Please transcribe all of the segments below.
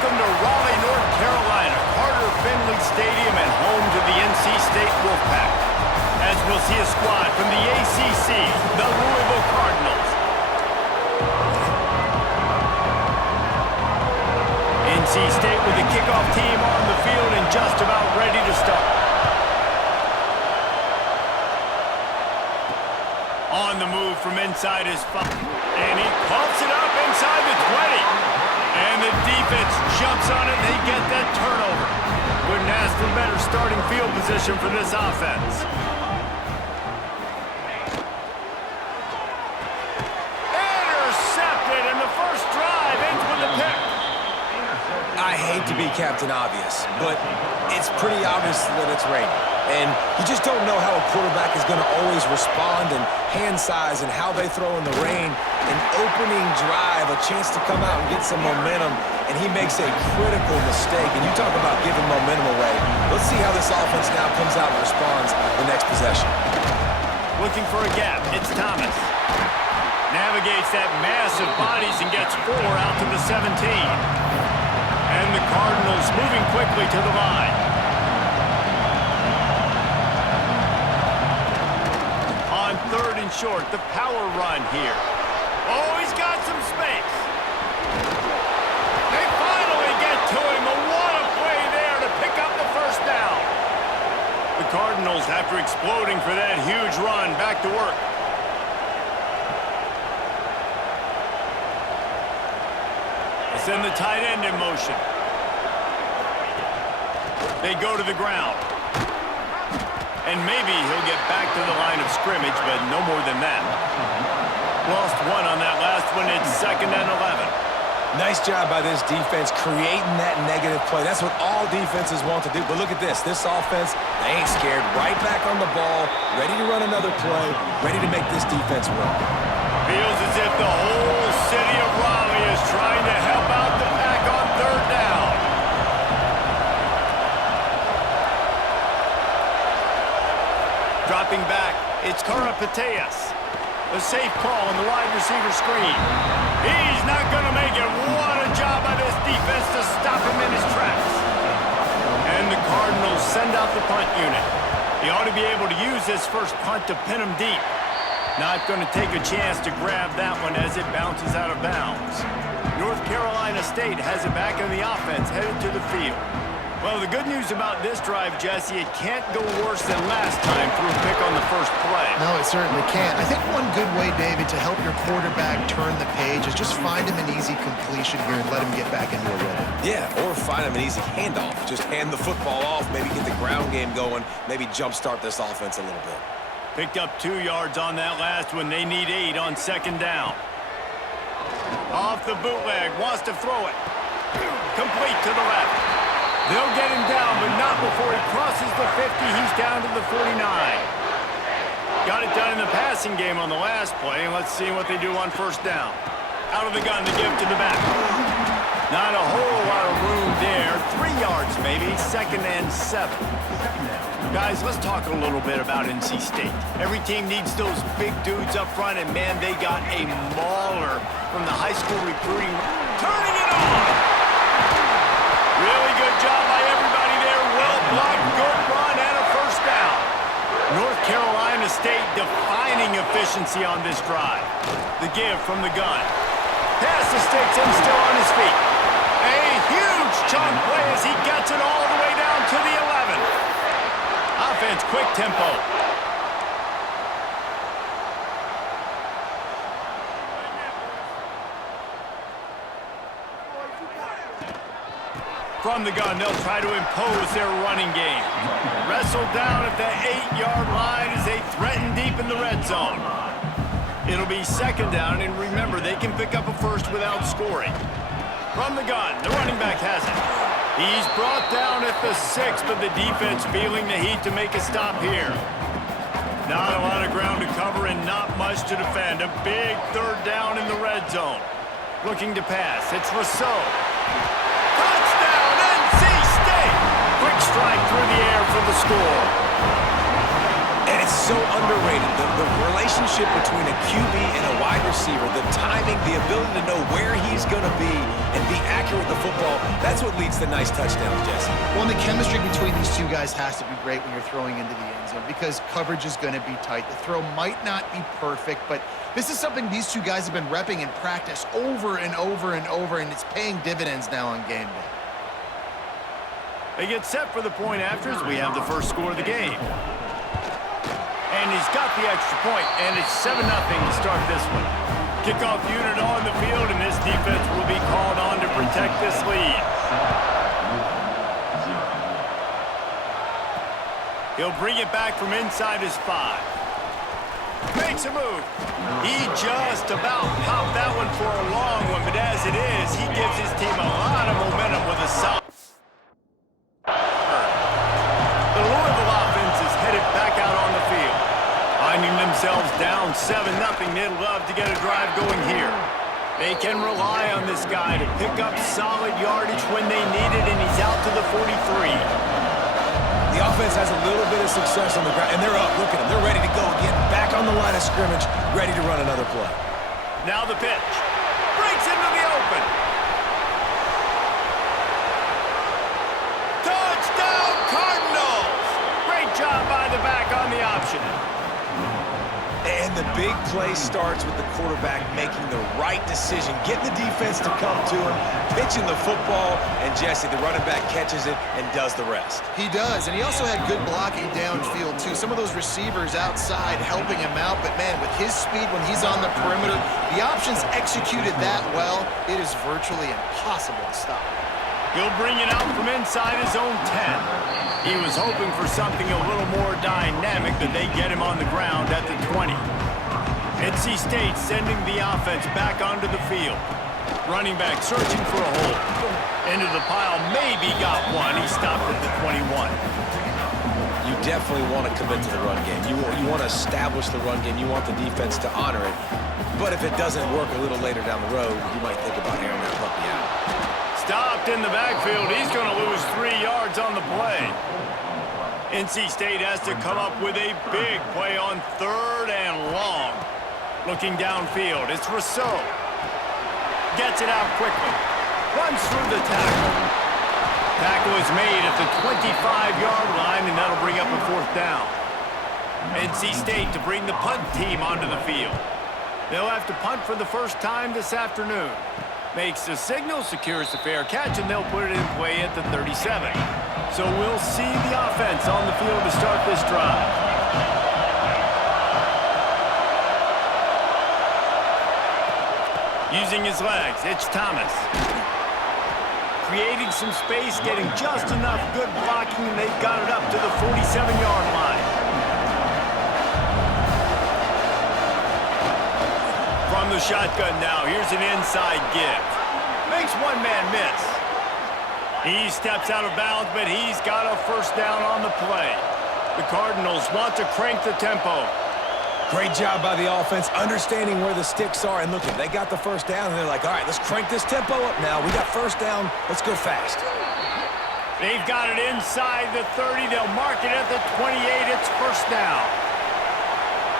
Welcome to Raleigh, North Carolina, Carter Finley Stadium and home to the NC State Wolfpack. As we'll see a squad from the ACC, the Louisville Cardinals. NC State with the kickoff team on the field and just about ready to start. On the move from inside his 5. And he pumps it up inside the 20. And the defense jumps on it and they get that turnover. Couldn't ask for better starting field position for this offense. Intercepted, and the first drive ends with a pick. I hate to be Captain Obvious, but it's pretty obvious that it's raining. And you just don't know how a quarterback is going to always respond and hand size and how they throw in the rain. An opening drive, a chance to come out and get some momentum, and he makes a critical mistake. And you talk about giving momentum away. Let's see how this offense now comes out and responds the next possession. Looking for a gap, it's Thomas. Navigates that massive bodies and gets 4 out to the 17. And the Cardinals moving quickly to the line. On 3rd and short, the power run here. Oh, he's got some space. They finally get to him. What a play there to pick up the first down. The Cardinals, after exploding for that huge run, back to work. Send the tight end in motion. They go to the ground. And maybe he'll get back to the line of scrimmage, but no more than that. Lost 1 on that last one. It's 2nd and 11. Nice job by this defense creating that negative play. That's what all defenses want to do. But look at this. This offense, they ain't scared. Right back on the ball, ready to run another play, ready to make this defense run. Feels as if the whole city of Raleigh is trying to help out the pack on 3rd down. Dropping back, it's Karapateas. A safe call on the wide receiver screen. He's not going to make it. What a job by this defense to stop him in his tracks. And the Cardinals send out the punt unit. He ought to be able to use this first punt to pin him deep. Not going to take a chance to grab that one as it bounces out of bounds. North Carolina State has it back in the offense, headed to the field. Well, the good news about this drive, Jesse, it can't go worse than last time through a pick on the first play. No, it certainly can't. I think one good way, David, to help your quarterback turn the page is just find him an easy completion here and let him get back into a rhythm. Yeah, or find him an easy handoff. Just hand the football off, maybe get the ground game going, maybe jumpstart this offense a little bit. Picked up 2 yards on that last one. They need 8 on 2nd down. Off the bootleg, wants to throw it. Complete to the left. They'll get him down, but not before he crosses the 50. He's down to the 49. Got it done in the passing game on the last play, and let's see what they do on 1st down. Out of the gun to give to the back. Not a whole lot of room there. 3 yards maybe, 2nd and 7. Guys, let's talk a little bit about NC State. Every team needs those big dudes up front, and man, they got a mauler from the high school recruiting. Turning it on! Really good job by everybody there. Well blocked, good run, and a 1st down. North Carolina State defining efficiency on this drive. The give from the gun. Pass the sticks and still on his feet. A huge chunk play as he gets it all the way down to the 11. Offense, quick tempo. From the gun, they'll try to impose their running game. Wrestled down at the 8-yard line as they threaten deep in the red zone. It'll be 2nd down, and remember, they can pick up a first without scoring. From the gun, the running back has it. He's brought down at the 6, but the defense feeling the heat to make a stop here. Not a lot of ground to cover and not much to defend. A big 3rd down in the red zone. Looking to pass, it's Rousseau. Quick strike through the air for the score. And it's It's so underrated. The relationship between a QB and a wide receiver, the timing, the ability to know where he's going to be and be accurate with the football, that's what leads to nice touchdowns, Jesse. Well, and the chemistry between these two guys has to be great when you're throwing into the end zone because coverage is going to be tight. The throw might not be perfect, but this is something these two guys have been repping in practice over and over and over, and it's paying dividends now on game day. They get set for the point after as we have the first score of the game. And he's got the extra point, and it's 7-0 to start this one. Kickoff unit on the field, and this defense will be called on to protect this lead. He'll bring it back from inside his 5. Makes a move. He just about popped that one for a long one, but as it is, he gives his team a lot of momentum with a solid. The Louisville offense is headed back out on the field. Finding themselves down 7-0, they'd love to get a drive going here. They can rely on this guy to pick up solid yardage when they need it, and he's out to the 43. The offense has a little bit of success on the ground, and they're up. Look at them. They're ready to go again. Back on the line of scrimmage, ready to run another play. Now the pitch. Breaks into the open. Touchdown, Cardinals! Great job by the back on the option. And the big play starts with the quarterback making the right decision, getting the defense to come to him, pitching the football, and Jesse, the running back, catches it and does the rest. He does, and he also had good blocking downfield, too. Some of those receivers outside helping him out, but, man, with his speed when he's on the perimeter, the options executed that well, it is virtually impossible to stop. He'll bring it out from inside his own 10. He was hoping for something a little more dynamic, but they get him on the ground at the 20. NC State sending the offense back onto the field. Running back searching for a hole. Into the pile, maybe got one. He stopped at the 21. You definitely want to commit to the run game. You want to establish the run game. You want the defense to honor it. But if it doesn't work a little later down the road, you might think about airing that puppy out. Stopped in the backfield. He's going to lose 3 yards on the play. NC State has to come up with a big play on 3rd and long. Looking downfield, it's Rousseau. Gets it out quickly. Runs through the tackle. Tackle is made at the 25-yard line, and that'll bring up a 4th down. NC State to bring the punt team onto the field. They'll have to punt for the first time this afternoon. Makes the signal, secures the fair catch, and they'll put it in play at the 37. So we'll see the offense on the field to start this drive. Using his legs, it's Thomas. Creating some space, getting just enough good blocking, and they've got it up to the 47-yard line. From the shotgun now, here's an inside give. Makes one man miss. He steps out of bounds, but he's got a 1st down on the play. The Cardinals want to crank the tempo. Great job by the offense, understanding where the sticks are. And look, they got the 1st down, and they're like, all right, let's crank this tempo up now. We got 1st down. Let's go fast. They've got it inside the 30. They'll mark it at the 28. It's 1st down.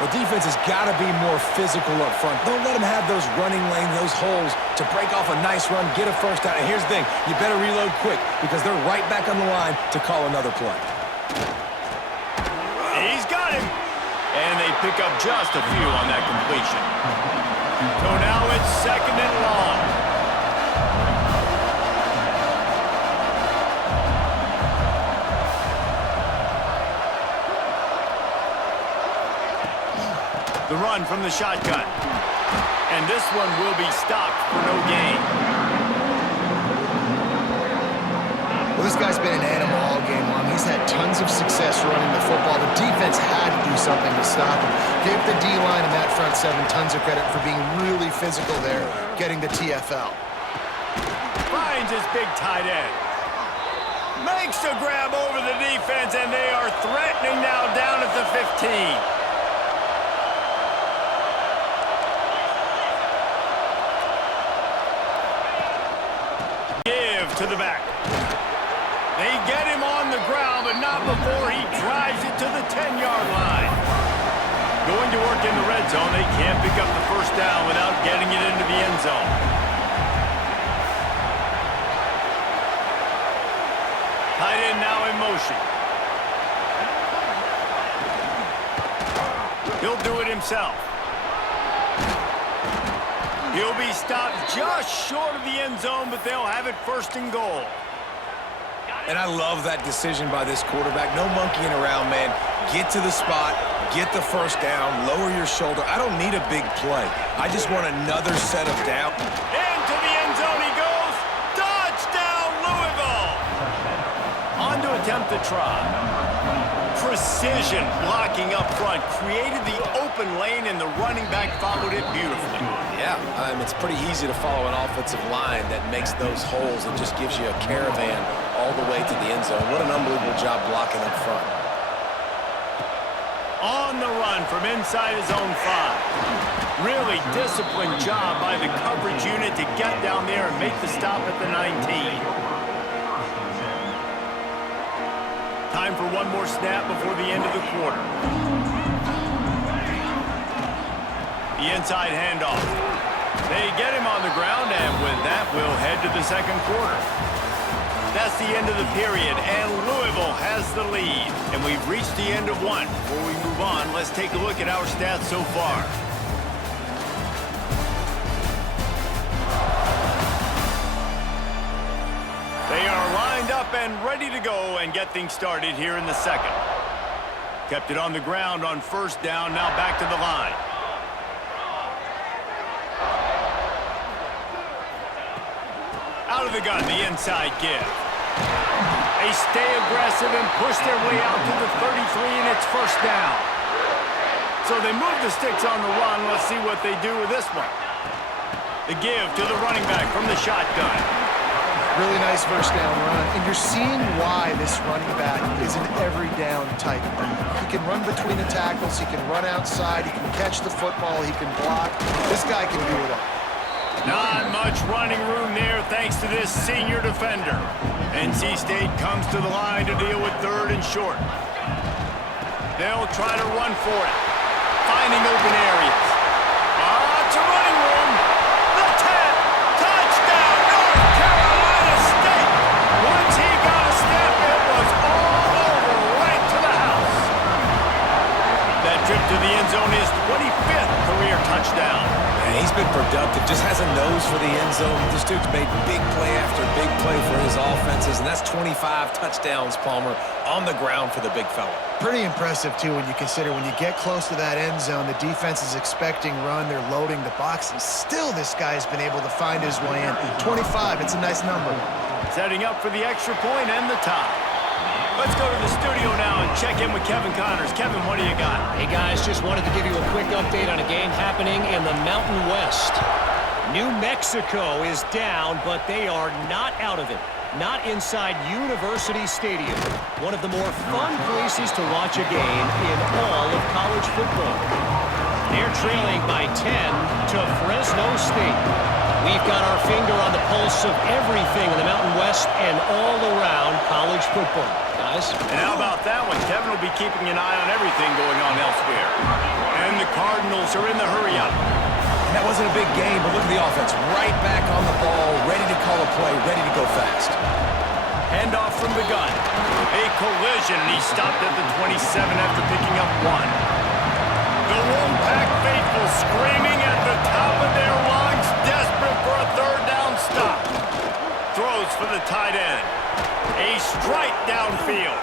The defense has got to be more physical up front. Don't let them have those running lanes, those holes to break off a nice run, get a 1st down. And here's the thing, you better reload quick because they're right back on the line to call another play. He's got him. And they pick up just a few on that completion. So now it's 2nd and long. The run from the shotgun. And this one will be stopped for no gain. Well, this guy's been an animal all game long. He's had tons of success running the football. The defense had to do something to stop him. Gave the D-line and that front 7 tons of credit for being really physical there, getting the TFL. Finds his big tight end. Makes a grab over the defense, and they are threatening now down at the 15. To the back. They get him on the ground, but not before he drives it to the 10-yard line. Going to work in the red zone, they can't pick up the first down without getting it into the end zone. Tight end now in motion. He'll do it himself. He'll be stopped just short of the end zone, but they'll have it first and goal. And I love that decision by this quarterback. No monkeying around, man. Get to the spot, get the first down, lower your shoulder. I don't need a big play. I just want another set of down. Into the end zone he goes. Touchdown, Louisville! On to attempt the try. Precision blocking up front. Created the open lane, and the running back followed it beautifully. Yeah, it's pretty easy to follow an offensive line that makes those holes and just gives you a caravan all the way to the end zone. What an unbelievable job blocking up front. On the run from inside his own 5. Really disciplined job by the coverage unit to get down there and make the stop at the 19. Time for one more snap before the end of the quarter. The inside handoff. They get him on the ground, and with that, we'll head to the second quarter. That's the end of the period, and Louisville has the lead. And we've reached the end of one. Before we move on, let's take a look at our stats so far. They are lined up and ready to go and get things started here in the second. Kept it on the ground on first down, now back to the line. Out of the gun, the inside give. They stay aggressive and push their way out to the 33, and it's first down. So they move the sticks on the run. Let's see what they do with this one. The give to the running back from the shotgun. Really nice first down run, and you're seeing why this running back is an every down type back. He can run between the tackles, he can run outside, he can catch the football, he can block. This guy can do it all. Not much running room there thanks to this senior defender. NC State comes to the line to deal with third and short. They'll try to run for it, finding open areas. Lots of running room. The 10. Touchdown, North Carolina State. Once he got a step, it was all over, right to the house. That trip to the end zone is 25th career touchdown. And he's been productive, just has a nose for the end zone. This dude's made big play after big play for his offenses, and that's 25 touchdowns, Palmer, on the ground for the big fella. Pretty impressive, too, when you consider when you get close to that end zone, the defense is expecting run, they're loading the box, and still this guy's been able to find his way in. 25, it's a nice number. Setting up for the extra point and the tie. Let's go to the studio now and check in with Kevin Connors. Kevin, what do you got? Hey, guys, just wanted to give you a quick update on a game happening in the Mountain West. New Mexico is down, but they are not out of it. Not inside University Stadium, one of the more fun places to watch a game in all of college football. They're trailing by 10 to Fresno State. We've got our finger on the pulse of everything in the Mountain West and all around college football. Guys? And how about that one? Kevin will be keeping an eye on everything going on elsewhere. And the Cardinals are in the hurry-up. And that wasn't a big game, but look at the offense. Right back on the ball, ready to call a play, ready to go fast. Handoff from the gun. A collision, and he stopped at the 27 after picking up one. The Wolfpack faithful screaming at the top of their lungs, desperate for a third down stop. Throws for the tight end. A strike downfield.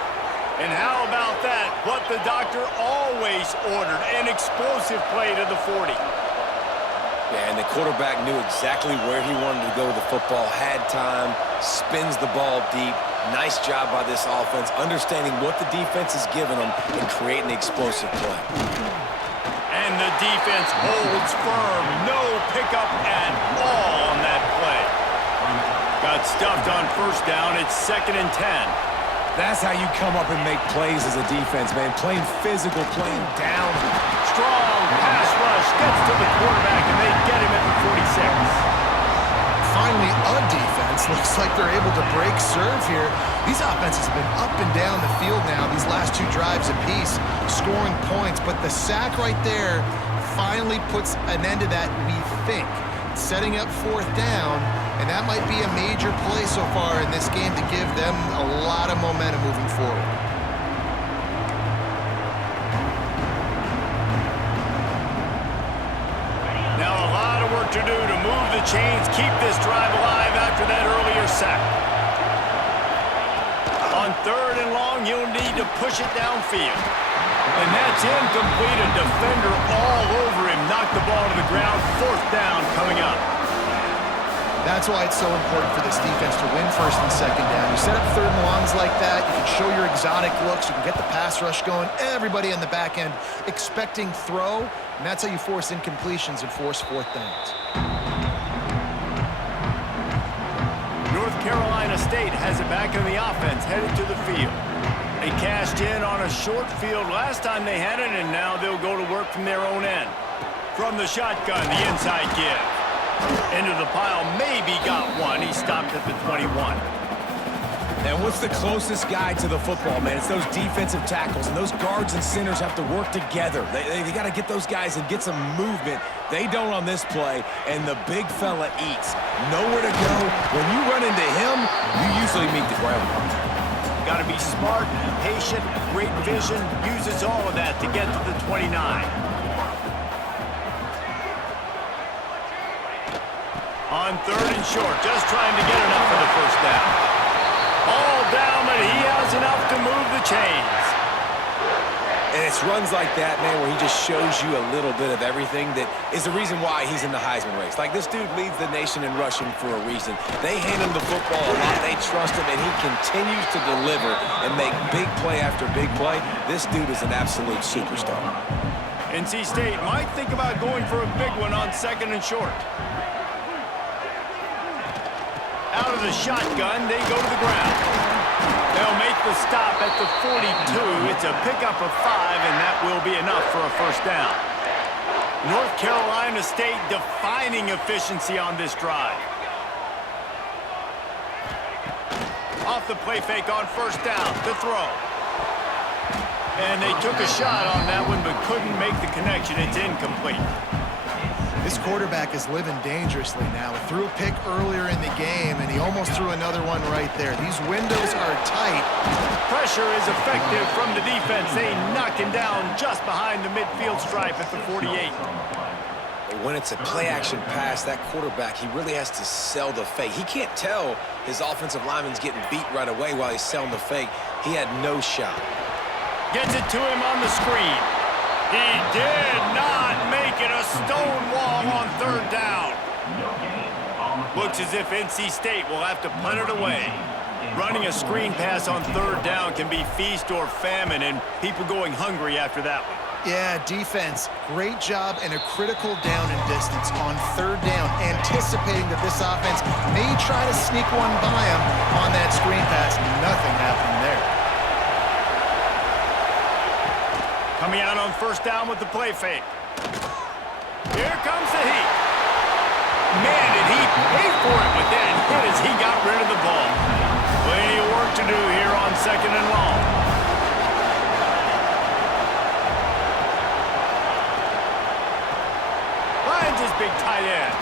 And how about that? What the doctor always ordered, an explosive play to the 40. Yeah, and the quarterback knew exactly where he wanted to go with the football, had time, spins the ball deep. Nice job by this offense, understanding what the defense is giving them and creating the explosive play. And the defense holds firm. No pickup at all on that play. Got stuffed on first down. It's 2nd and 10. That's how you come up and make plays as a defense, man. Playing physical, playing down. Strong pass rush gets to the quarterback, and they get him at the 46. Finally, a defense looks like they're able to break serve here. These offenses have been up and down the field now, these last two drives apiece, scoring points. But the sack right there finally puts an end to that, we think. Setting up fourth down, and that might be a major play so far in this game to give them a lot of momentum moving forward. Now a lot of work to do to move the chains, keep this drive alive after that earlier sack. On 3rd and long, you'll need to push it downfield. And that's incomplete. A defender all over him. Knocked the ball to the ground. 4th down coming up. That's why it's so important for this defense to win 1st and 2nd down. You set up 3rd and longs like that, you can show your exotic looks, you can get the pass rush going, everybody on the back end expecting throw, and that's how you force incompletions and force 4th downs. North Carolina State has it back in the offense, headed to the field. They cashed in on a short field last time they had it, and now they'll go to work from their own end. From the shotgun, the inside give. Into the pile, maybe got one. He stopped at the 21. And what's the closest guy to the football, man? It's those defensive tackles, and those guards and centers have to work together. They got to get those guys and get some movement. They don't on this play, and the big fella eats. Nowhere to go. When you run into him, you usually meet the ground. Got to be smart, patient, great vision. Uses all of that to get to the 29. On 3rd and short, just trying to get enough for the 1st down. All down, but he has enough to move the chains. And it's runs like that, man, where he just shows you a little bit of everything that is the reason why he's in the Heisman race. Like, this dude leads the nation in rushing for a reason. They hand him the football a lot. They trust him, and he continues to deliver and make big play after big play. This dude is an absolute superstar. NC State might think about going for a big one on 2nd and short. Out of the shotgun, they go to the ground. They'll make the stop at the 42. It's a pickup of 5, and that will be enough for a 1st down. North Carolina State defining efficiency on this drive. Off the play fake on 1st down to throw. And they took a shot on that one, but couldn't make the connection. It's incomplete. This quarterback is living dangerously now. He threw a pick earlier in the game, and he almost threw another one right there. These windows are tight. Pressure is effective from the defense. They knock him down just behind the midfield stripe at the 48. When it's a play-action pass, that quarterback, he really has to sell the fake. He can't tell his offensive lineman's getting beat right away while he's selling the fake. He had no shot. Gets it to him on the screen. He did not make it. A stone wall on 3rd down. Looks as if NC State will have to punt it away. Running a screen pass on 3rd down can be feast or famine, and people going hungry after that one. Yeah, defense, great job and a critical down and distance on 3rd down, anticipating that this offense may try to sneak one by him on that screen pass. Nothing happened there. Coming out on 1st down with the play fake. Here comes the heat. Man, did he pay for it with that hit as he got rid of the ball. Plenty of work to do here on 2nd and long. Finds his big tight end.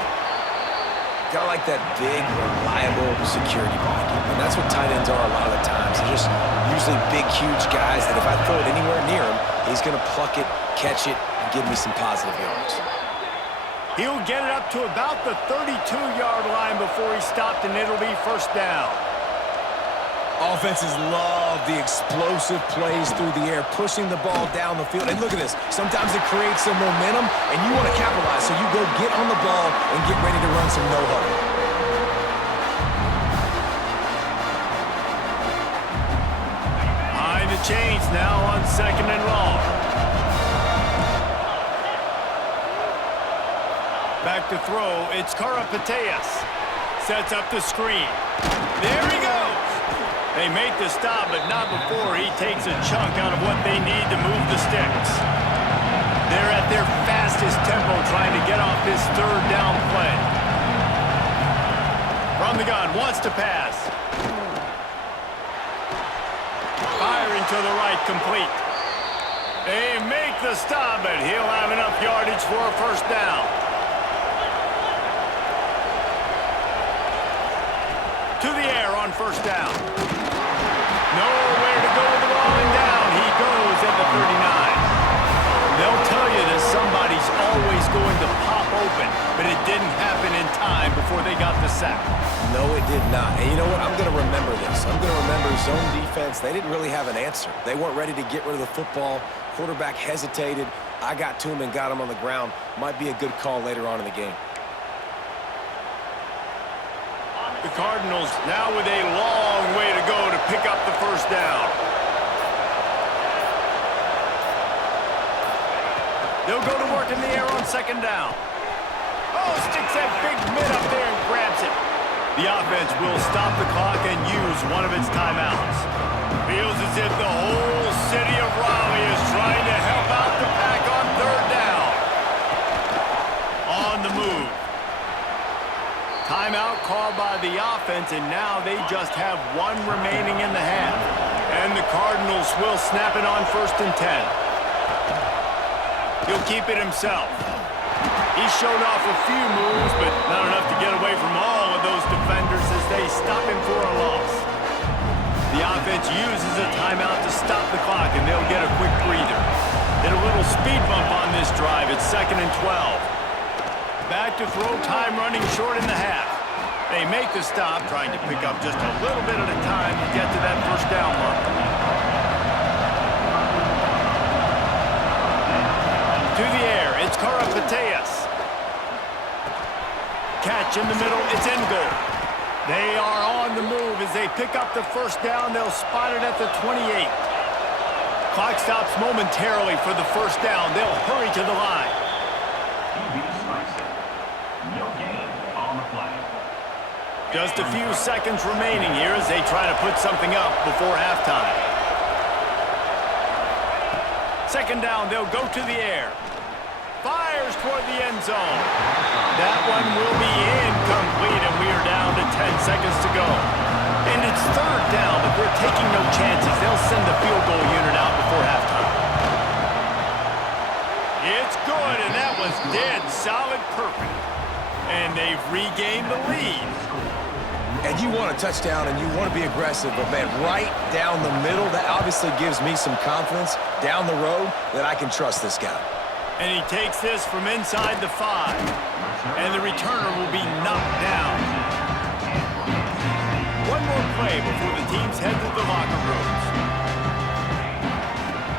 Gotta like that big, reliable security blanket. And that's what tight ends are a lot of the times. They're just usually big, huge guys that if I throw it anywhere near him, he's going to pluck it, catch it, and give me some positive yards. He'll get it up to about the 32-yard line before he stopped, and it'll be 1st down. Offenses love the explosive plays through the air, pushing the ball down the field. And look at this. Sometimes it creates some momentum, and you want to capitalize. So you go get on the ball and get ready to run some no-huddle. Behind the chains now on 2nd and long. Back to throw. It's Karapateas. Sets up the screen. There he goes. They make the stop, but not before he takes a chunk out of what they need to move the sticks. They're at their fastest tempo trying to get off this 3rd down play. From the gun, wants to pass. to the right, complete. They make the stop, but he'll have enough yardage for a first down. To the air on first down. Nowhere to go with the ball and down. He goes at the 39. They'll tell you that somebody's always going to pop open, but it didn't happen in time before they got the sack. No, it did not. And you know what? I'm going to remember this. I'm going to remember zone defense. They didn't really have an answer. They weren't ready to get rid of the football. Quarterback hesitated. I got to him and got him on the ground. Might be a good call later on in the game. The Cardinals now with a long way to go to pick up the first down. They'll go to work in the air on second down. Oh, sticks that big mid up there and grabs it. The offense will stop the clock and use one of its timeouts. Feels as if the whole city of Raleigh is trying to help out the pack on third down. On the move. Timeout called by the offense, and now they just have one remaining in the half. And the Cardinals will snap it on 1st and 10. He'll keep it himself. He showed off a few moves, but not enough to get away from all of those defenders as they stop him for a loss. The offense uses a timeout to stop the clock, and they'll get a quick breather. Hit a little speed bump on this drive. It's 2nd and 12. Back to throw, time running short in the half. They make the stop, trying to pick up just a little bit at a time to get to that first down mark. To the air, it's Karapateas. Catch in the middle, it's in goal. They are on the move as they pick up the first down. They'll spot it at the 28. Clock stops momentarily for the first down. They'll hurry to the line. Just a few seconds remaining here as they try to put something up before halftime. Second down, they'll go to the air. Fires toward the end zone. That one will be incomplete, and we are down to 10 seconds to go. And it's third down, but they're taking no chances. They'll send the field goal unit out before halftime. It's good, and that was dead solid perfect. And they've regained the lead. And you want a touchdown and you want to be aggressive, but man, right down the middle, that obviously gives me some confidence down the road that I can trust this guy. And he takes this from inside the 5. And the returner will be knocked down. One more play before the teams head to the locker rooms.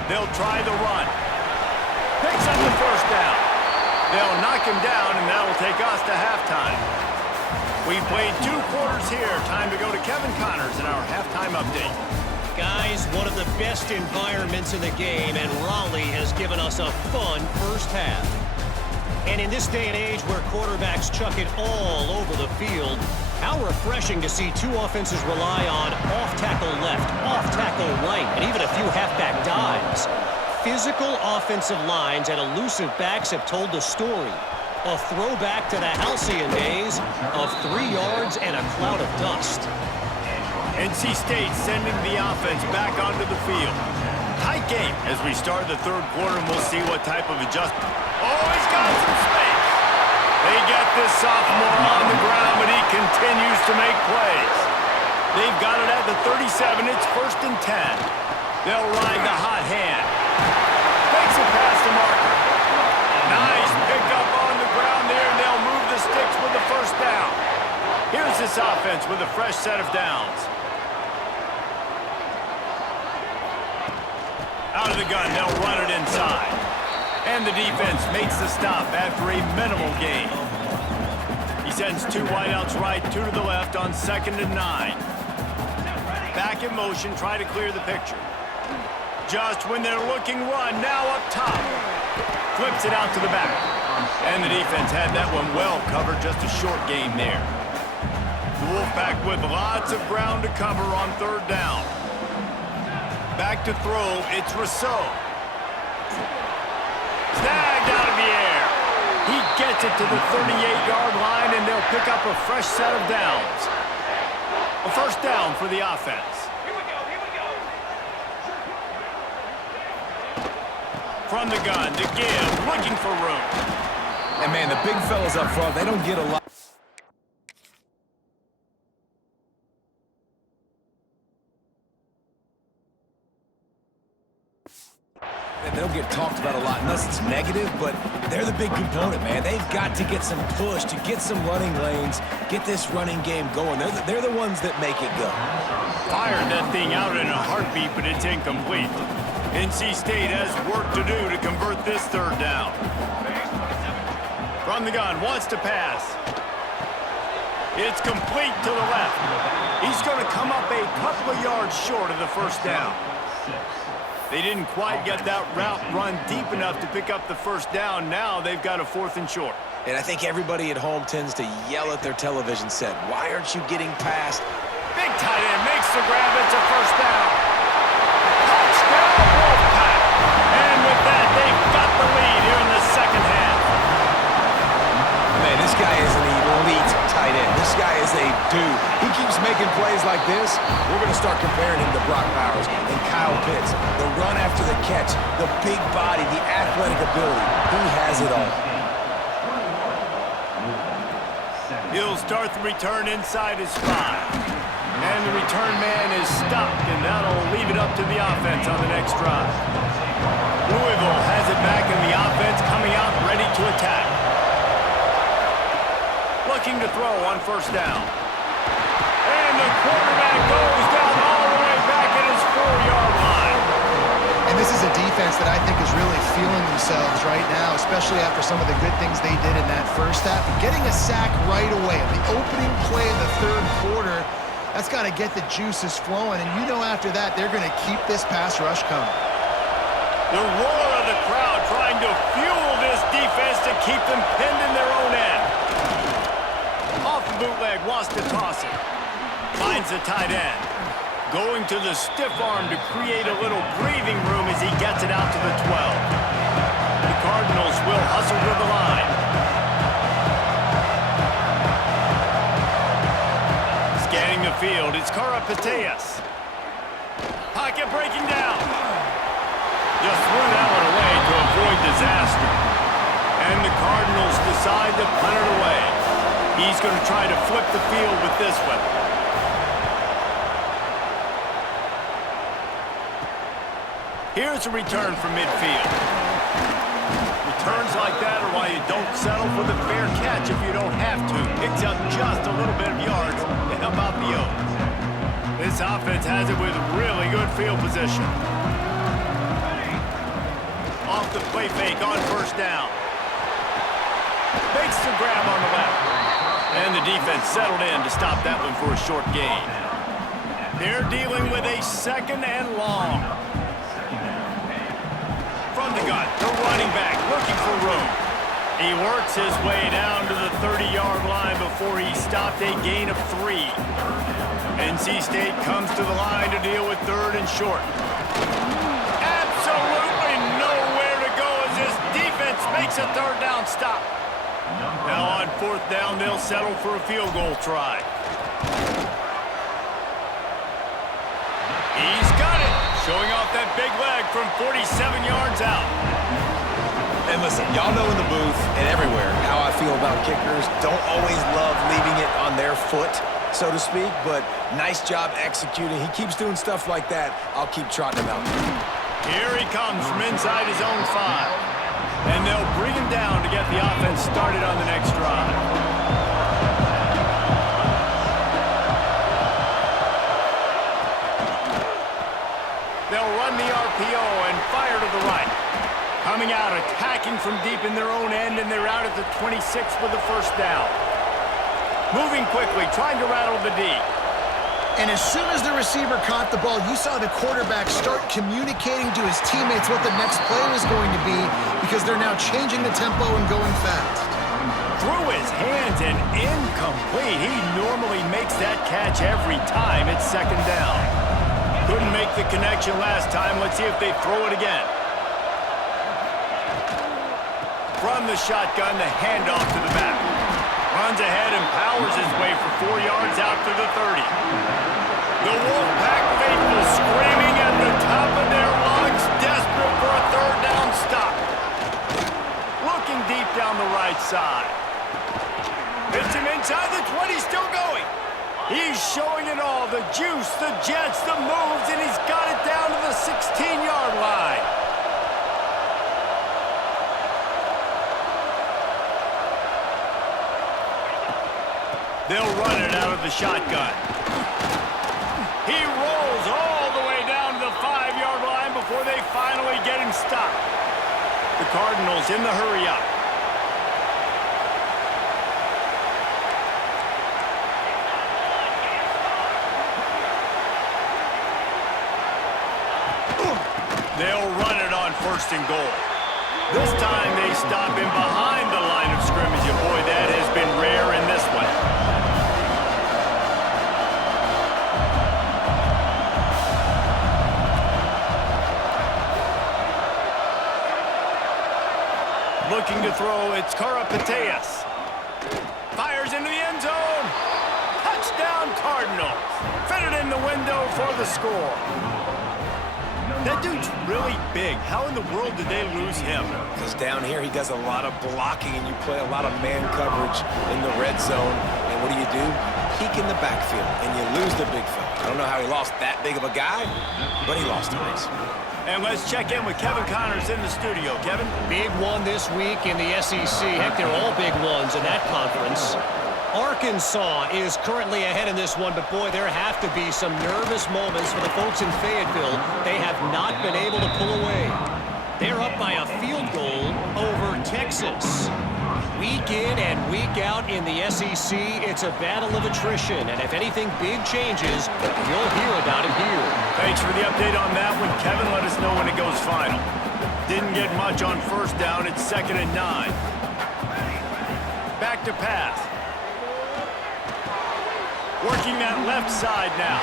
They'll try the run. Picks up the first down. They'll knock him down, and that'll take us to halftime. We've played 2 quarters here. Time to go to Kevin Connors in our halftime update. Guys, one of the best environments in the game, and Raleigh has given us a fun first half. And in this day and age where quarterbacks chuck it all over the field, how refreshing to see 2 offenses rely on off-tackle left, off-tackle right, and even a few halfback dives. Physical offensive lines and elusive backs have told the story. A throwback to the halcyon days of 3 yards and a cloud of dust. NC State sending the offense back onto the field. Tight game as we start the third quarter, and we'll see what type of adjustment. Oh, he's got some space. They get this sophomore on the ground, but he continues to make plays. They've got it at the 37. It's 1st and 10. They'll ride the hot hand. Takes it past the marker. Nice pickup on the ground there, and they'll move the sticks with the first down. Here's this offense with a fresh set of downs. Out of the gun, they'll run it inside. And the defense makes the stop after a minimal gain. He sends 2 wideouts right, 2 to the left on 2nd and 9. Back in motion, try to clear the picture. Just when they're looking run, now up top. Flips it out to the back. And the defense had that one well covered, just a short gain there. The Wolfpack with lots of ground to cover on third down. Back to throw, it's Rousseau. Snagged out of the air. He gets it to the 38-yard line, and they'll pick up a fresh set of downs. A first down for the offense. From the gun, to give, looking for room. And, man, the big fellas up front, they don't get a lot. They don't get talked about a lot unless it's negative, but they're the big component, man. They've got to get some push, to get some running lanes, get this running game going. They're the ones that make it go. Fired that thing out in a heartbeat, but it's incomplete. NC State has work to do to convert this third down. From the gun, wants to pass. It's complete to the left. He's going to come up a couple of yards short of the first down. They didn't quite get that route run deep enough to pick up the first down. Now they've got a 4th and short. And I think everybody at home tends to yell at their television set, why aren't you getting past? Big tight end makes the grab. It's a first down. Touchdown, Wolfpack. And with that, they've got the lead here in the second half. Man, this guy is an elite tight end. This guy is a dude. He keeps making plays like this. We're going to start comparing him to Brock Bowers and Kyle Pitts. The run after the catch, the big body, the athletic ability. He has it all. He'll start the return inside his 5. And the return man is stopped, and that'll leave it up to the offense on the next drive. Louisville has it back in the offense, coming out ready to attack. Looking to throw on first down. And the quarterback goes down all the way back at his 4-yard line. And this is a defense that I think is really feeling themselves right now, especially after some of the good things they did in that first half. Getting a sack right away on the opening play of the third quarter, that's got to get the juices flowing. And you know after that, they're going to keep this pass rush coming. The roar of the crowd trying to fuel this defense to keep them pinned in their own end. Off the bootleg, wants to toss it. Finds the tight end. Going to the stiff arm to create a little breathing room as he gets it out to the 12. The Cardinals will hustle to the line. Scanning the field, it's Karapateas. Pocket breaking down. Just threw that one away to avoid disaster. And the Cardinals decide to punt it away. He's going to try to flip the field with this one. Here's a return from midfield. Returns like that are why you don't settle for the fair catch if you don't have to. Picks up just a little bit of yards to help out the Oaks. This offense has it with really good field position. Off the play fake on first down. Makes the grab on the left. And the defense settled in to stop that one for a short gain. They're dealing with a 2nd and long. From the gun, the running back looking for room. He works his way down to the 30-yard line before he stopped a gain of 3. NC State comes to the line to deal with 3rd and short. Absolutely nowhere to go as this defense makes a 3rd down stop. Now on 4th down, they'll settle for a field goal try. He's got it, showing off that big leg from 47 yards out. And listen, y'all know in the booth and everywhere how I feel about kickers. Don't always love leaving it on their foot, so to speak, but nice job executing. He keeps doing stuff like that. I'll keep trotting him out. Here he comes from inside his own 5. And they'll bring him down to get the offense started on the next drive. They'll run the RPO and fire to the right. Coming out, attacking from deep in their own end, and they're out at the 26 for the first down. Moving quickly, trying to rattle the D. And as soon as the receiver caught the ball, you saw the quarterback start communicating to his teammates what the next play was going to be because they're now changing the tempo and going fast. Through his hands and incomplete. He normally makes that catch every time. It's 2nd down. Couldn't make the connection last time. Let's see if they throw it again. From the shotgun, the handoff to the back. Runs ahead and powers his way for 4 yards out to the 30. The Wolfpack faithful screaming at the top of their lungs, desperate for a 3rd down stop. jets the moves, and he's got it down to the 16-yard line. They'll run it out of the shotgun. He rolls all the way down to the 5-yard line before they finally get him stopped. The Cardinals in the hurry-up. They'll run it on 1st and goal. This time they stop him behind the line of scrimmage, and boy, that has been rare in this one. Looking to throw, it's Karapateas. Fires into the end zone. Touchdown, Cardinals. Fitted in the window for the score. That dude's really big. How in the world did they lose him? Because down here he does a lot of blocking, and you play a lot of man coverage in the red zone. And what do? Peek in the backfield, and you lose the big fella. I don't know how he lost that big of a guy, but he lost the race. And let's check in with Kevin Connors in the studio. Kevin? Big one this week in the SEC. Heck, they're all big ones in that conference. Arkansas is currently ahead in this one, but boy, there have to be some nervous moments for the folks in Fayetteville. They have not been able to pull away. They're up by a field goal over Texas. Week in and week out in the SEC, it's a battle of attrition, and if anything big changes, you'll hear about it here. Thanks for the update on that one, Kevin. Let us know when it goes final. Didn't get much on 1st down. It's 2nd and 9. Back to pass. Working that left side now.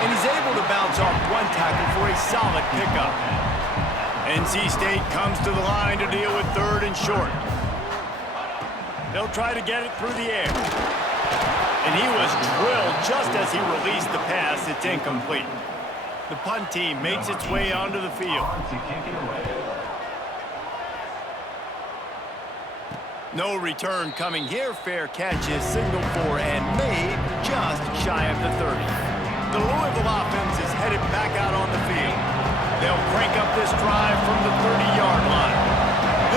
And he's able to bounce off one tackle for a solid pickup. NC State comes to the line to deal with 3rd and short. They'll try to get it through the air. And he was drilled just as he released the pass. It's incomplete. The punt team makes its way onto the field. No return coming here. Fair catch is signaled for and made just shy of the 30. The Louisville offense is headed back out on the field. They'll crank up this drive from the 30-yard line.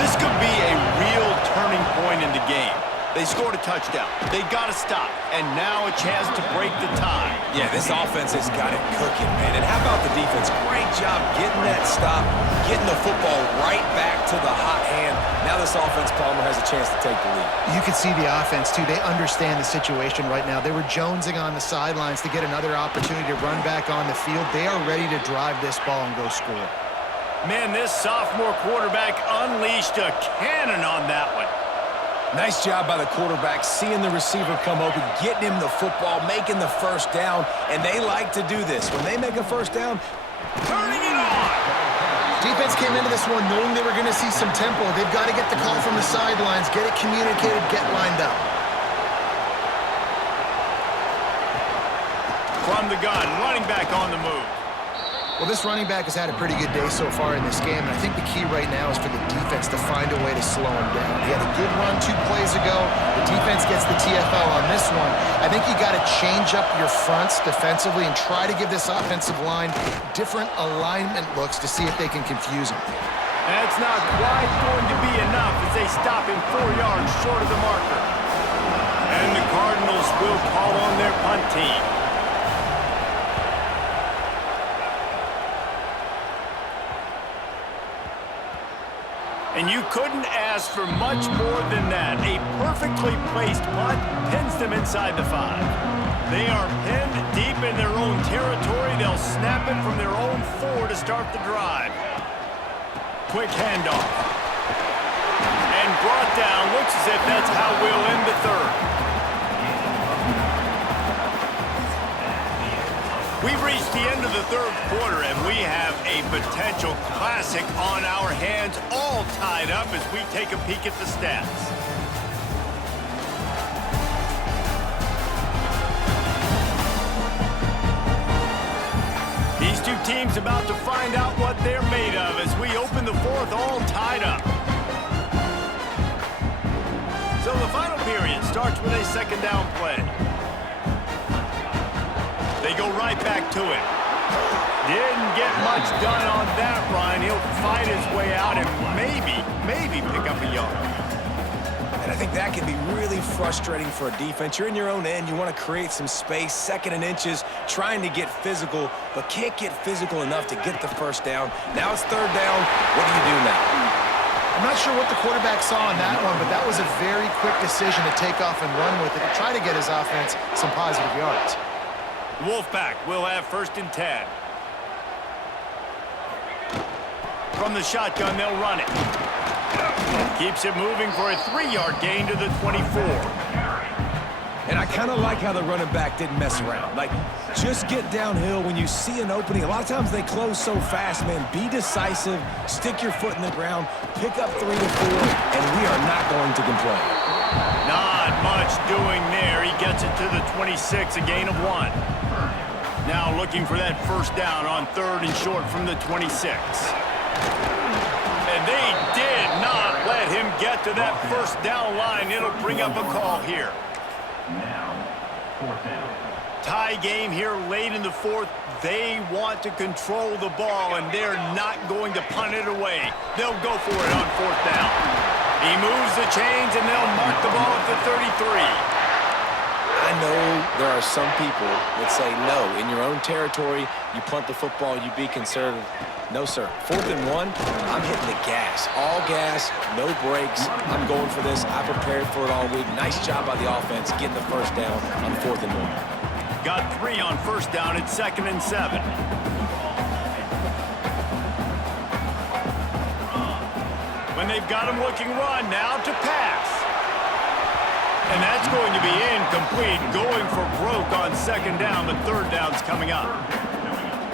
This could be a real turning point in the game. They scored a touchdown. They got to stop. And now a chance to break the tie. Yeah, this offense has got it cooking, man. And how about the defense? Great job getting that stop, getting the football right back to the hot hand. Now this offense, Palmer, has a chance to take the lead. You can see the offense, too. They understand the situation right now. They were jonesing on the sidelines to get another opportunity to run back on the field. They are ready to drive this ball and go score. Man, this sophomore quarterback unleashed a cannon on that one. Nice job by the quarterback, seeing the receiver come open, getting him the football, making the 1st down, and they like to do this. When they make a 1st down, turning it on. Defense came into this one knowing they were going to see some tempo. They've got to get the call from the sidelines, get it communicated, get lined up. From the gun, running back on the move. Well, this running back has had a pretty good day so far in this game, and I think the key right now is for the defense to find a way to slow him down. He had a good run 2 plays ago. The defense gets the TFL on this one. I think you got to change up your fronts defensively and try to give this offensive line different alignment looks to see if they can confuse him. That's not quite going to be enough as they stop him 4 yards short of the marker. And the Cardinals will call on their punt team. And you couldn't ask for much more than that. A perfectly placed punt pins them inside the 5. They are pinned deep in their own territory. They'll snap it from their own 4 to start the drive. Quick handoff. And brought down. Looks as if that's how we'll end the 3rd. We've reached the end of the 3rd quarter, and we have a potential classic on our hands, all tied up as we take a peek at the stats. These two teams about to find out what they're made of as we open the 4th all tied up. So the final period starts with a 2nd down play. They go right back to it. Didn't get much done on that run. He'll fight his way out and maybe pick up a yard. And I think that can be really frustrating for a defense. You're in your own end. You want to create some space, 2nd and inches, trying to get physical, but can't get physical enough to get the first down. Now it's 3rd down. What do you do now? I'm not sure what the quarterback saw on that one, but that was a very quick decision to take off and run with it to try to get his offense some positive yards. Wolfpack will have 1st and 10. From the shotgun, they'll run it. Keeps it moving for a 3-yard gain to the 24. And I kind of like how the running back didn't mess around. Like, just get downhill when you see an opening. A lot of times they close so fast, man. Be decisive, stick your foot in the ground, pick up 3 to 4, and we are not going to complain. Not much doing there. He gets it to the 26, a gain of 1. Now looking for that 1st down on 3rd and short from the 26. And they did not let him get to that 1st down line. It'll bring up a call here. Tie game here late in the 4th. They want to control the ball, and they're not going to punt it away. They'll go for it on 4th down. He moves the chains, and they'll mark the ball at the 33. I know there are some people that say, no, in your own territory, you punt the football, you be conservative. No, sir. 4th and 1, I'm hitting the gas. All gas, no brakes. I'm going for this. I prepared for it all week. Nice job by the offense getting the 1st down on 4th and 1. Got 3 on 1st down at 2nd and 7. When they've got him looking run, now to pass. And that's going to be incomplete. Going for broke on 2nd down. The 3rd down's coming up.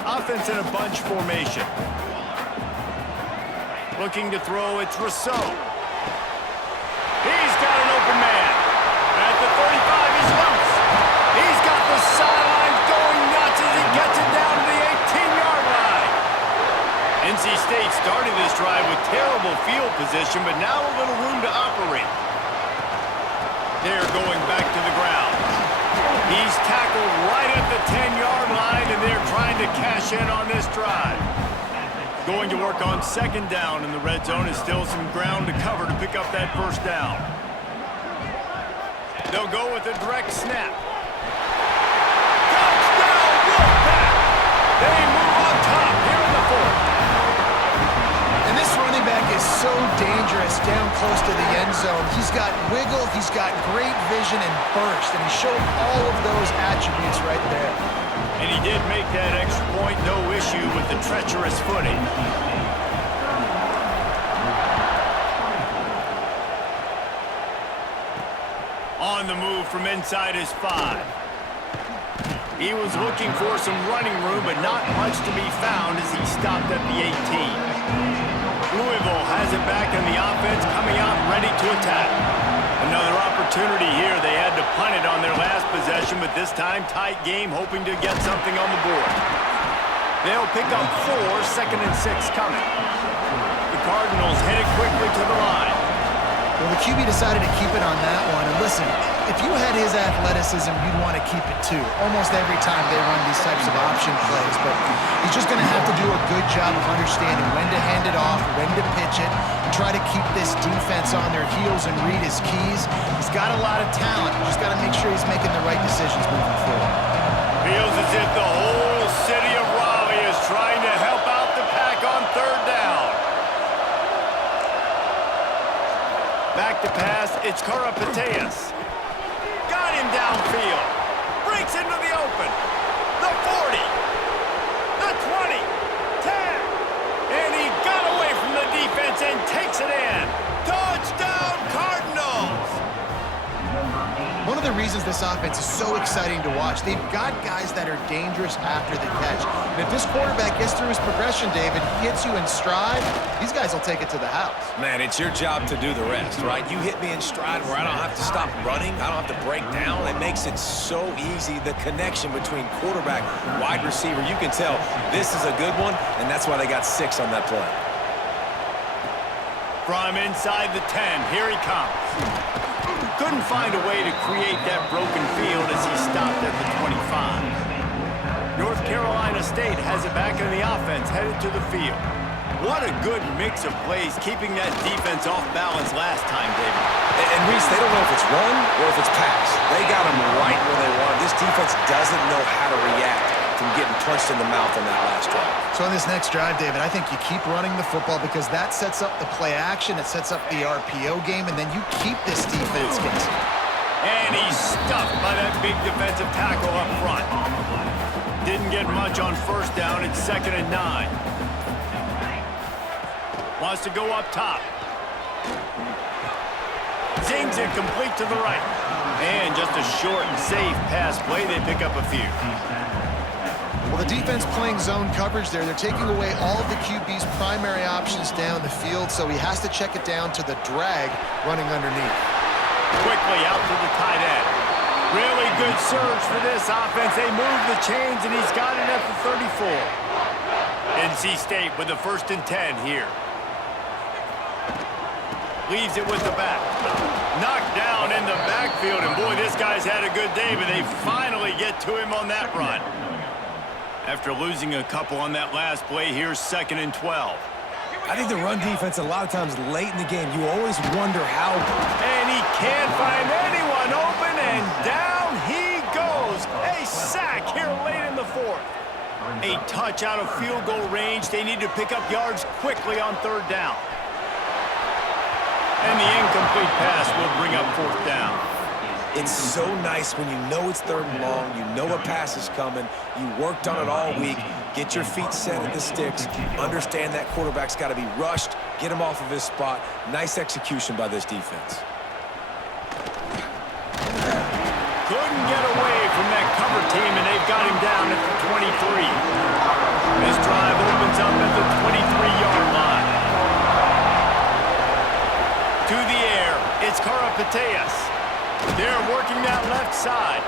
Offense in a bunch formation. Looking to throw, it's Rousseau. He's got an open man. At the 35, he's loose. He's got the sidelines going nuts as he gets it down to the 18-yard line. NC State started this drive with terrible field position, but now a little room to operate. They're going back to the ground. He's tackled right at the 10-yard line, and they're trying to cash in on this drive. Going to work on 2nd down, and the red zone is still some ground to cover to pick up that 1st down. They'll go with a direct snap. Touchdown, Wolfpack! They move on top here in the 4th. And this running back is so dangerous down close to the end zone. He's got wiggle, he's got great vision and burst, and he showed all of those attributes right there. And he did make that extra point, no issue with the treacherous footing. On the move from inside his 5. He was looking for some running room, but not much to be found as he stopped at the 18. Louisville has it back in the offense, coming out ready to attack. Another opportunity here. They had to punt it on their last possession, but this time tight game, hoping to get something on the board. They'll pick up 4, 2nd and 6 coming. The Cardinals headed quickly to the line. Well, the QB decided to keep it on that one. And listen, if you had his athleticism, you'd want to keep it too. Almost every time they run these types of option plays. But he's just going to have to do a good job of understanding when to hand it off, when to pitch it, and try to keep this defense on their heels and read his keys. He's got a lot of talent. You just got to make sure he's making the right decisions moving forward. Feels as if the whole city of Raleigh is trying to help out the Pack on 3rd down. Back to pass, it's Karapateas. Got him downfield. Breaks into the open. The 40. The 20. 10. And he got away from the defense and takes it in. Touchdown, Cardinals! One of the reasons this offense is so exciting to watch, they've got guys that are dangerous after the catch. And if this quarterback gets through his progression, David, hits you in stride, these guys will take it to the house. Man, it's your job to do the rest, right? You hit me in stride where I don't have to stop running. I don't have to break down. It makes it so easy, the connection between quarterback, wide receiver. You can tell this is a good one, and that's why they got 6 on that play. From inside the 10, here he comes. Couldn't find a way to create that broken field as he stopped at the 25. Carolina State has it back in the offense, headed to the field. What a good mix of plays, keeping that defense off balance last time, David. And Reese, they don't know if it's run or if it's pass. They got them right where they want. This defense doesn't know how to react from getting punched in the mouth on that last drive. So on this next drive, David, I think you keep running the football because that sets up the play action, it sets up the RPO game, and then you keep this defense guessing. And he's stuffed by that big defensive tackle up front. Didn't get much on first down. It's 2nd and 9. Wants to go up top. Zings it complete to the right. And just a short and safe pass play. They pick up a few. Well, the defense playing zone coverage there. They're taking away all of the QB's primary options down the field, so he has to check it down to the drag running underneath. Quickly out to the tight end. Really good surge for this offense. They move the chains, and he's got it at the 34. NC State with the 1st and 10 here. Leaves it with the back. Knocked down in the backfield, and boy, this guy's had a good day, but they finally get to him on that run. After losing a couple on that last play, here's 2nd and 12. I think the run defense, a lot of times late in the game, you always wonder how. And he can't find anyone open, and down he goes. A sack here late in the 4th. A touch out of field goal range. They need to pick up yards quickly on 3rd down. And the incomplete pass will bring up 4th down. It's so nice when you know it's 3rd and long, you know a pass is coming, you worked on it all week, get your feet set at the sticks, understand that quarterback's got to be rushed, get him off of his spot. Nice execution by this defense. Couldn't get away from that cover team, and they've got him down at the 23. This drive opens up at the 23-yard line. To the air, it's Karapateas. They're working that left side.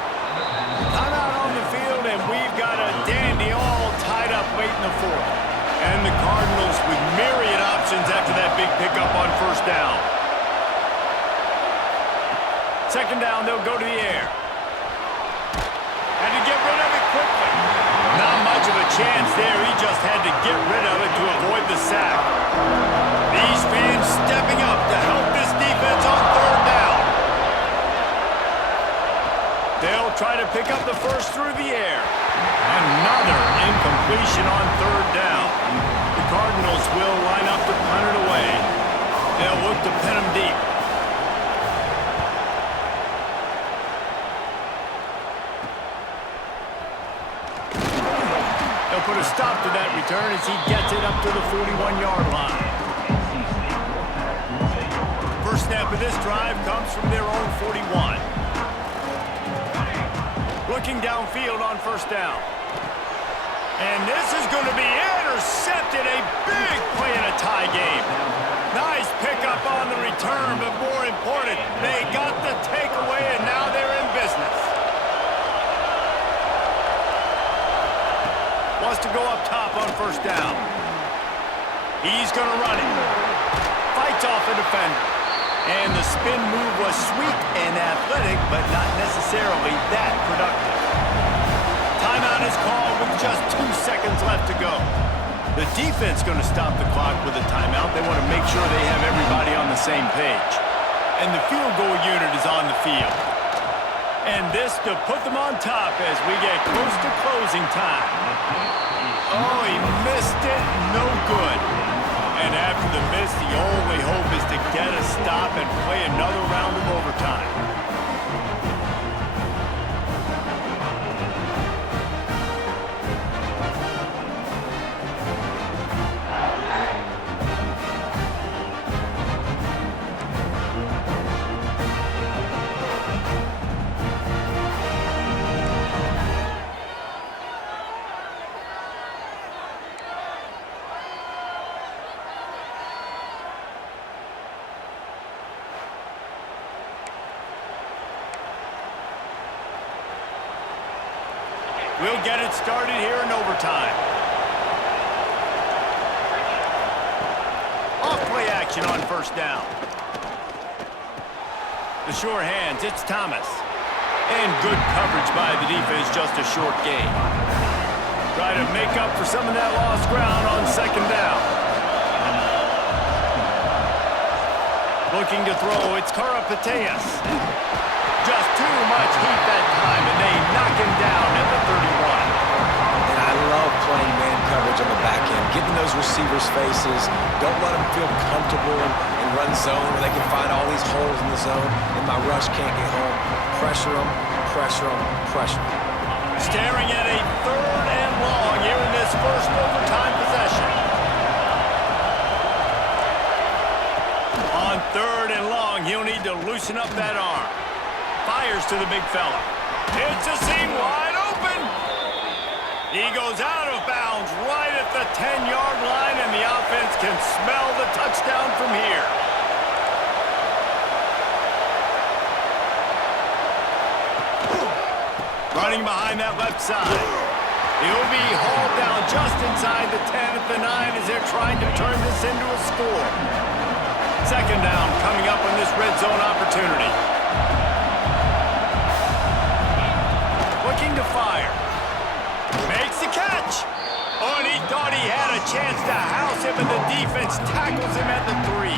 Timeout on the field, and we've got a dandy all tied up late in the 4th. And the Cardinals with myriad options after that big pickup on 1st down. 2nd down, they'll go to the air. Had to get rid of it quickly. Not much of a chance there. He just had to get rid of it to avoid the sack. These fans stepping up to help this defense on 3rd down. They'll try to pick up the first through the air. Another incompletion on 3rd down. The Cardinals will line up to punt it away. They'll look to pin him deep. They'll put a stop to that return as he gets it up to the 41-yard line. First snap of this drive comes from their own 41. Looking downfield on 1st down. And this is going to be intercepted. A big play in a tie game. Nice pickup on the return, but more important, they got the takeaway, and now they're in business. Wants to go up top on 1st down. He's going to run it. Fights off a defender. And the spin move was sweet and athletic, but not necessarily that productive. Timeout is called with just 2 seconds left to go. The defense going to stop the clock with a timeout. They want to make sure they have everybody on the same page. And the field goal unit is on the field. And this to put them on top as we get close to closing time. Oh, he missed it. No good. And after the miss, the only hope is to get a stop and play another round of overtime. We'll get it started here in overtime. Off play action on 1st down. The sure hands, it's Thomas. And good coverage by the defense, just a short gain. try to make up for some of that lost ground on second down. Looking to throw, it's Karapateas. Just too much heat that time, and they knock him down at the 31. And I love playing man coverage on the back end, getting those receivers' faces. Don't let them feel comfortable in run zone where they can find all these holes in the zone, and my rush can't get home. Pressure them, pressure them, pressure them. Staring at a 3rd and long here in this first overtime possession. On 3rd and long, he'll need to loosen up that arm. Fires to the big fella. Hits a seam wide open. He goes out of bounds right at the 10-yard line, and the offense can smell the touchdown from here. Running behind that left side. He'll be hauled down just inside the 10 at the 9 as they're trying to turn this into a score. Second down coming up on this red zone opportunity. Looking to fire. Makes the catch. Oh, and he thought he had a chance to house him, and the defense tackles him at the 3.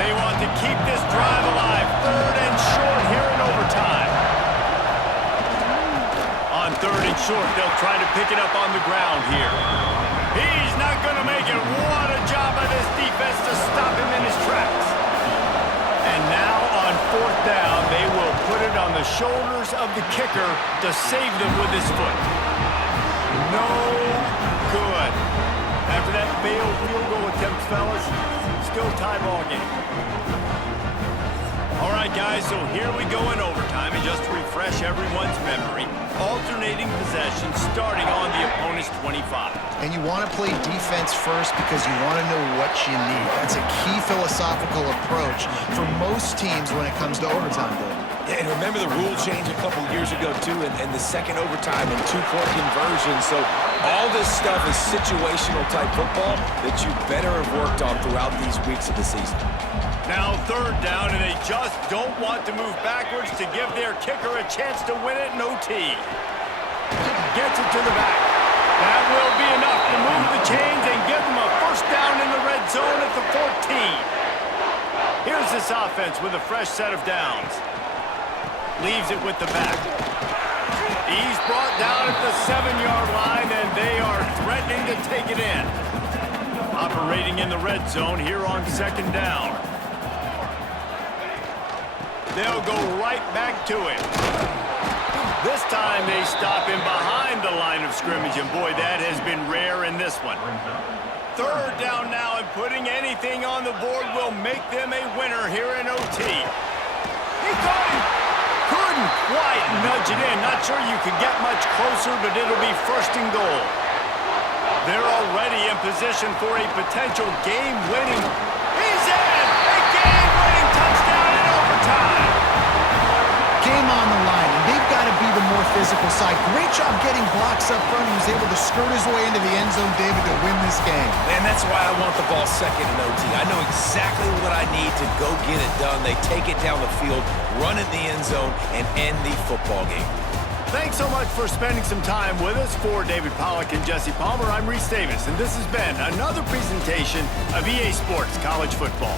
They want to keep this drive alive. 3rd and short here in overtime. On 3rd and short, they'll try to pick it up on the ground here. He's not going to make it. What a job by this defense to stop him in his tracks. And now on 4th down, they will put it on the shoulders of the kicker to save them with his foot. No good. After that failed field goal attempt, fellas, still tie ball game. All right, guys, so here we go in overtime, and just to refresh everyone's memory, alternating possession starting on the opponent's 25. And you want to play defense first because you want to know what you need. That's a key philosophical approach for most teams when it comes to overtime, Bill. Yeah, and remember the rule change a couple years ago, too, and the second overtime and 2-point conversion. So all this stuff is situational type football that you better have worked on throughout these weeks of the season. Now 3rd down, and they just don't want to move backwards to give their kicker a chance to win it in OT. Gets it to the back. That will be enough to move the chains and give them a first down in the red zone at the 14. Here's this offense with a fresh set of downs. Leaves it with the back. He's brought down at the 7-yard line, and they are threatening to take it in. Operating in the red zone here on 2nd down. They'll go right back to him. This time they stop him behind the line of scrimmage, and boy, that has been rare in this one. 3rd down now, and putting anything on the board will make them a winner here in OT. He caught him. Couldn't quite nudge it in. Not sure you could get much closer, but it'll be 1st and goal. They're already in position for a potential game-winning. He's in! A game-winning touchdown in overtime! Game on the line, and they've got to be the more physical side. Great job getting blocks up front. He was able to skirt his way into the end zone, David, to win this game. Man, that's why I want the ball second in OT. I know exactly what I need to go get it done. They take it down the field, run in the end zone, and end the football game. Thanks so much for spending some time with us. For David Pollack and Jesse Palmer, I'm Reese Davis, and this has been another presentation of EA Sports College Football.